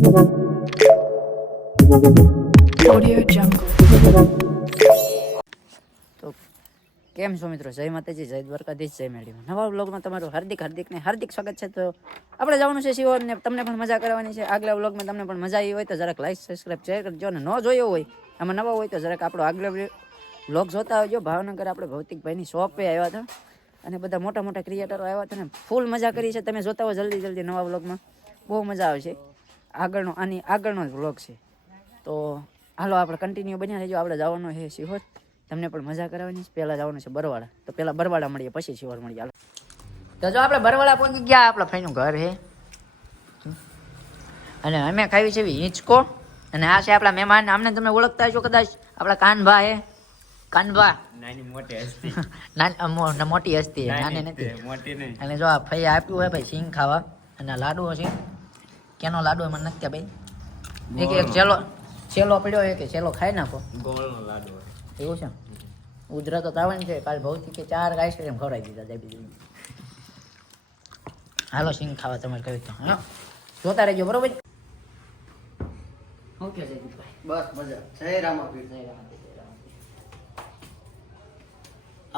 તો કેમ છો મિત્રો? જય માતાજી, જય દ્વારકાધીશ, જય મેળીમાં નવા વ્લોગમાં તમારું હાર્દિક હાર્દિક ને હાર્દિક સ્વાગત છે. તો આપણે જવાનું છે શિવર ને તમને પણ મજા કરવાની છે. આગલા વ્લોગમાં તમને પણ મજા આવી હોય તો જરાક લાઈક સબસ્ક્રાઈબ શેર કરજો. અને ન જોયો હોય, આમાં નવા હોય તો જરાક આપણો આગલો વ્લોગ જોતા આવજો. ભાવનગર આપણે ભૌતિકભાઈની શોપે આવ્યા હતા. અને બધા મોટા મોટા ક્રિએટરો આવ્યા હતા ને. ફૂલ મજા કરી છે. તમે જોતા હો જલ્દી જલ્દી નવા વ્લોગમાં. બહુ મજા આવશે આગળનો આની આગળનો જ વ્લોગ છે. તો હાલો આપણે કન્ટિન્યુ બન્યા રહેજો. આપણે જવાનું છે સિહોર તમને પણ મજા કરાવવાની છે. પહેલાં જવાનું છે બરવાડા તો પહેલાં બરવાડા મળીએ પછી સિહોર મળીએ. હાલો. તો જો આપણે બરવાડા પહોંચી ગયા આપણા ભાઈનું ઘર છે. અને અમે ખાવી છે હિંચકો. અને આ છે આપણા મહેમાન. આમને તમે ઓળખતા છો કદાચ. આપણા કાનભા હે કાનભા. નાની મોટી હસ્તી. નાની મોટી હસ્તી નાની નથી. મોટી નહીં. અને જો આ ફૈયા આપ્યું હોય ભાઈ સિંગ ખાવા. અને લાડુઓ લાડુ છે. કેનો લાડુ એમાં મને નથી ખબર ભાઈ. એક એક ચેલો ચેલો પડ્યો હોય કે છેલ્લો ખાઈ નાખો. ગોળનો લાડુ. એવું છે? ઉધરા તો તાવણ છે કાલ ભૌતિક કે ચાર આઈસ્ક્રીમ ખવડાવી દીધા જાબી જાબી. હાલો સિંગ ખાવા તમારે કહ્યું તો હા? જોતા રહેજો બરોબર? ઓકે જયદીપભાઈ બસ મજા. જય રામાપીર જય રામાપીર,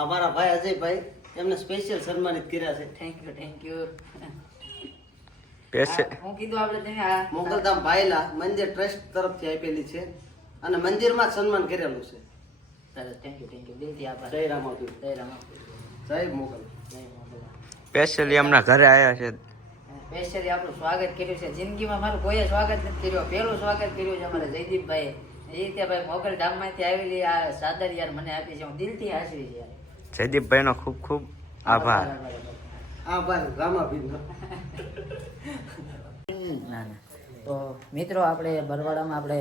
અમારા ભાઈ અજયભાઈ એમને સ્પેશિયલ સન્માનિત કર્યા છે. થેન્ક યુ થેન્ક યુ પેશે હું કીધું આપણે તમે આ મોગલધામ ભાઈલા મંદિર ટ્રસ્ટ તરફથી આપેલી છે અને મંદિરમાં જ સન્માન કરેલું છે. સરસ થેન્ક યુ થેન્ક યુ દિલથી આભાર. જય મોગલ. જય મોગલા. સ્પેશિયલી એમના ઘરે આવ્યા છે. સ્પેશિયલી આપણું સ્વાગત કર્યું છે. જિંદગીમાં મારું કોઈએ સ્વાગત નથી કર્યું. પહેલું સ્વાગત કર્યું છે અમારા જયદીપભાઈ એ રીતે ભાઈ મોગલ ધામમાંથી આવેલી આ સાદર યાર મને આપી છે. હું દિલથી હાજરી છે. યાર જયદીપભાઈનો ખૂબ ખૂબ આભાર. આભાર રામાપીર ના ના. તો મિત્રો આપણે બરવાડામાં આપણે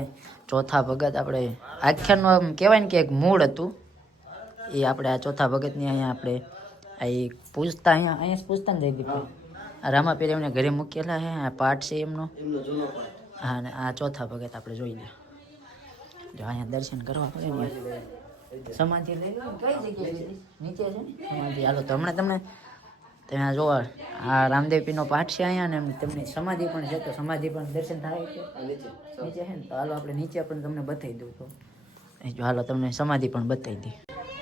ચોથા ભગત આપણે આખ્યાનનું આમ કહેવાય ને કે એક મૂળ હતું. એ આપણે આ ચોથા ભગતની અહીંયા આપણે આ પૂછતા અહીંયા અહીંયા પૂછતા ને જયદીપ. આ રામાપીર એમને ઘરે મૂકેલા છે આ પાઠ છે એમનો. હા ને આ ચોથા ભગત આપણે જોઈ લે. જો અહીંયા દર્શન કરવા પડે સમાધિ લઈ કઈ જગ્યાએ નીચે છે ને? સમાધિ. હાલો તો હમણાં તમને તમે આ જોવા આ રામદેવ પીરનો પાઠ છે અહીંયા ને એમ તેમની સમાધિ પણ છે તો સમાધિ પણ દર્શન થાય છે. નીચે નીચે છે ને? તો હાલો આપણે નીચે પણ તમને બતાવી દઉં તો. અહીં જો હાલો તમને સમાધિ પણ બતાવી દઈ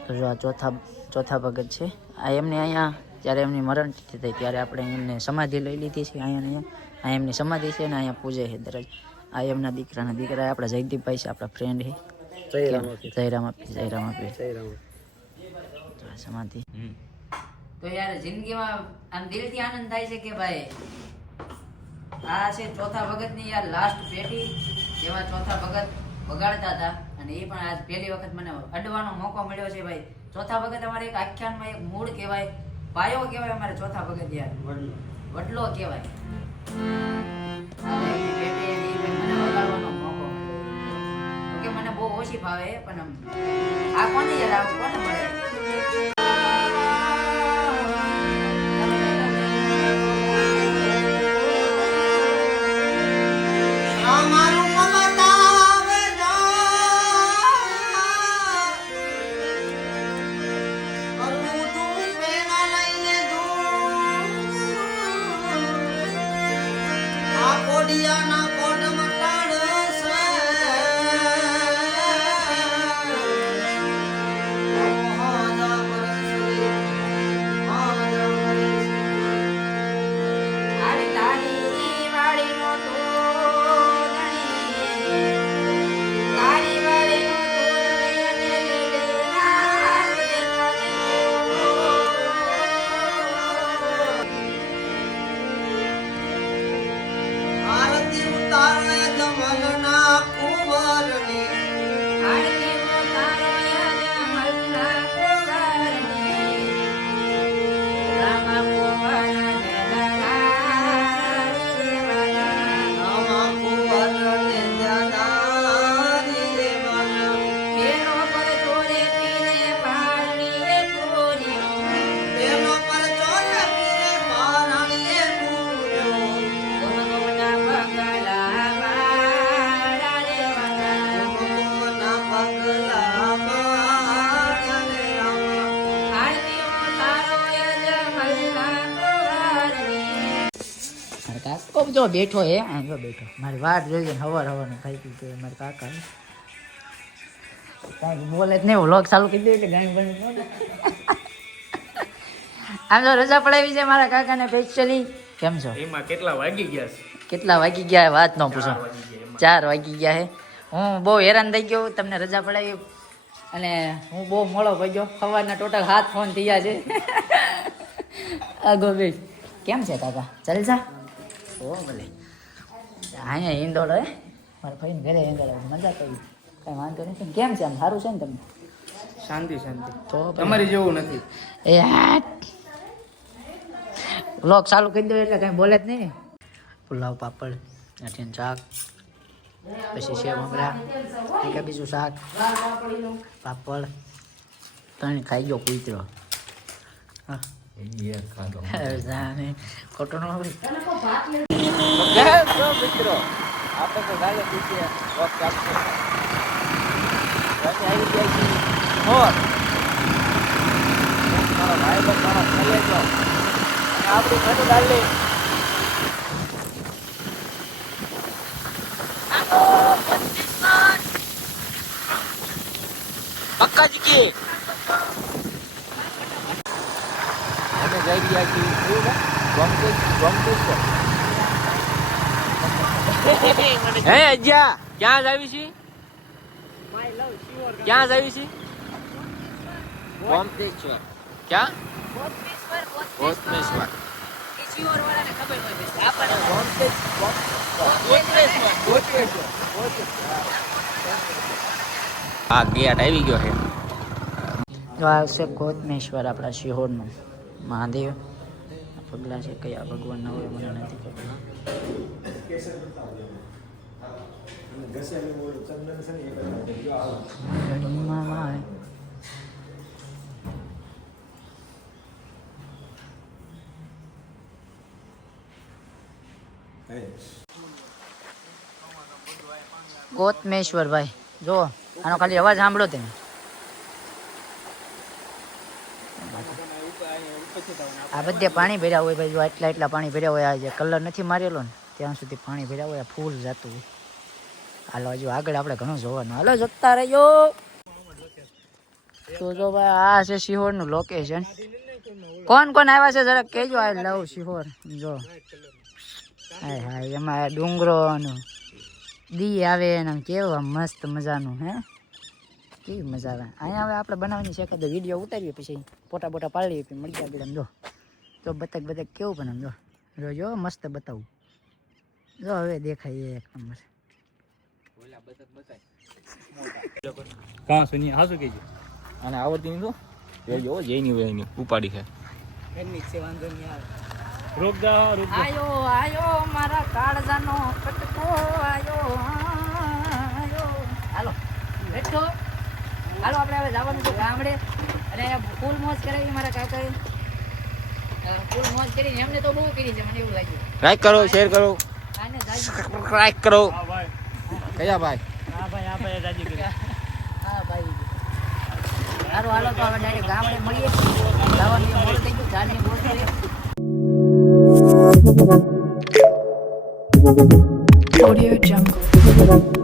તો જો આ ચોથા ચોથા ભગત છે. આ એમને અહીંયા જ્યારે એમની મરણ થઈ ત્યારે આપણે એમને સમાધિ લઈ લીધી છે અહીંયા ને અહીંયા. આ એમની સમાધિ છે ને અહીંયા પૂજે છે દરજ આ એમના દીકરાના દીકરા આપણા જયદીપભાઈ છે આપણા ફ્રેન્ડ છે. જય કેમ? રામાપીર જય રામાપીર જય રામાપીર જય રામાપીર તો આ સમાધિ. હમ. તો યાર જિંદગીમાં આમ દિલથી આનંદ થાય છે કે ભાઈ? આ છે ચોથા ભગતની યાર લાસ્ટ પેઢી જેમાં ચોથા ભગત વગાડતા હતા અને એ પણ આજ પહેલી વખત મને અડવાનો મોકો મળ્યો છે ભાઈ. ચોથા ભગત અમારે એક આખ્યાનમાં એક મૂળ કહેવાય. પાયો કહેવાય અમારે ચોથા ભગત યાર. વડલો. કહેવાય. મને બહુ ઓછી ભાવે પણ આ કોને યાર આ કોને મળે? જો બેઠો હે આ જો બેઠો. મારી વાટ જોઈએ ને હવાર હવારનું થઈ પી કે મારા કાકા કાંઈ બોલે જ નહીં વ્લોગ ચાલુ કરી દે એટલે ગાણી બની આમ તો રજા પડાવી છે મારા કાકાને સ્પેશિયલી કેમ છો? એમાં કેટલા વાગી ગયા છે? કેટલા વાગી ગયા વાત ન પૂછો. ચાર વાગી ગયા હે. હું બહુ હેરાન થઈ ગયો તમને રજા પડાવી. અને હું બહુ મોડો પગ્યો સવારના ટોટલ હાથ ફોન થઈ ગયા છે. આગો બે કેમ છે કાકા? ચાલશા ઓ ભલે. અહીંયા ઈંદોળ હે? મારા ભાઈને ઘરે આવે. મજા કરી. કઈ વાંધો નથી. કેમ છે? આમ સારું છે ને તમને? શાંતિ શાંતિ. તો તમારી જેવું નથી. એ લોક ચાલુ કરી દો એટલે કઈ બોલે જ નહીં. પુલાવ પાપડ અઠિયન શાક. પછી સેવ મમરા. કે બીજું શાક. પાપડ. ત્રણ ખાઈ ગયો કૂતરો. હા. મિત્રો આપણે તો ગાલે પૂછીએ વખત આવી ગયા છીએ. મોર. મારો ભાઈ પણ મારો ખાઈ ગયો આપણી ઘણી ડાલી પક્કા જ કી અમે જઈ રહ્યા છીએ શું ને? ગમતું ગમતું છે? હે અજ્જા ક્યાં જાવી છે? ક્યાં? જાવી છે ગોમતેશ્વર ક્યાં ગોમતેશ્વર આ ગેટ આવી ગયો છે. તો આ છે કોતમેશ્વર આપણા શિહોરનું. મહાદેવ. પગલાં છે કયા ભગવાનના હોય મને નથી ખબર. ગોતમેશ્વરભાઈ જો આનો ખાલી અવાજ સાંભળો તમે. આ બધે પાણી ભર્યા હોય ભાઈ, જો એટલા એટલા પાણી ભર્યા હોય, આ જે કલર નથી મારેલો ને, ત્યાં સુધી પાણી ભર્યા હોય ફૂલ જતું હોય. હાલો, હજુ આગળ આપણે ઘણું જોવાનું. હાલો જતા રહેજો. તો જો ભાઈ, આ છે સિહોરનું લોકેશન કોણ કોણ આવ્યા છે? જરાક કહેજો, આ લવ સિહોર જો. હાય હાય, એમાં ડુંગરોનું ડુંગરો દી આવે એને કેવું મસ્ત મજાનું, હે? કેવી મજા આવે. અહીંયા હવે આપણે બનાવવાની છે કે વીડિયો ઉતારીએ પછી, ફોટા બોટા પાડીએ પછી મળી આગળ જો. તો બતક બતક કેવું પણ આમ જો. જો જો મસ્ત બતાવું. જો હવે દેખાય એક નંબર. કાં સુની હાસુ કેજો અને આવડતી નહીં તો? એ જો જઈની હોય એની ઉપાડી છે. રોક જાઓ રોક આયો આયો મારા કાળજાનો કટકો આયો આયો. હાલો બેઠો. હાલો આપણે હવે જવાનું છે ગામડે. અને ફૂલ મોજ કરાવી મારા કાકાએ. ફૂલ કરીને એમને તો બહુ કરી મને એવું લાગ્યું લાઈક કરો. શેર કરો. લાઈક કરો કયા ભાઈ? હા ભાઈ સારું હાલો હવે ડાયરેક્ટ ગામડે મળીએ જવાનું મોડું થઈ ગયું Audio Jungle.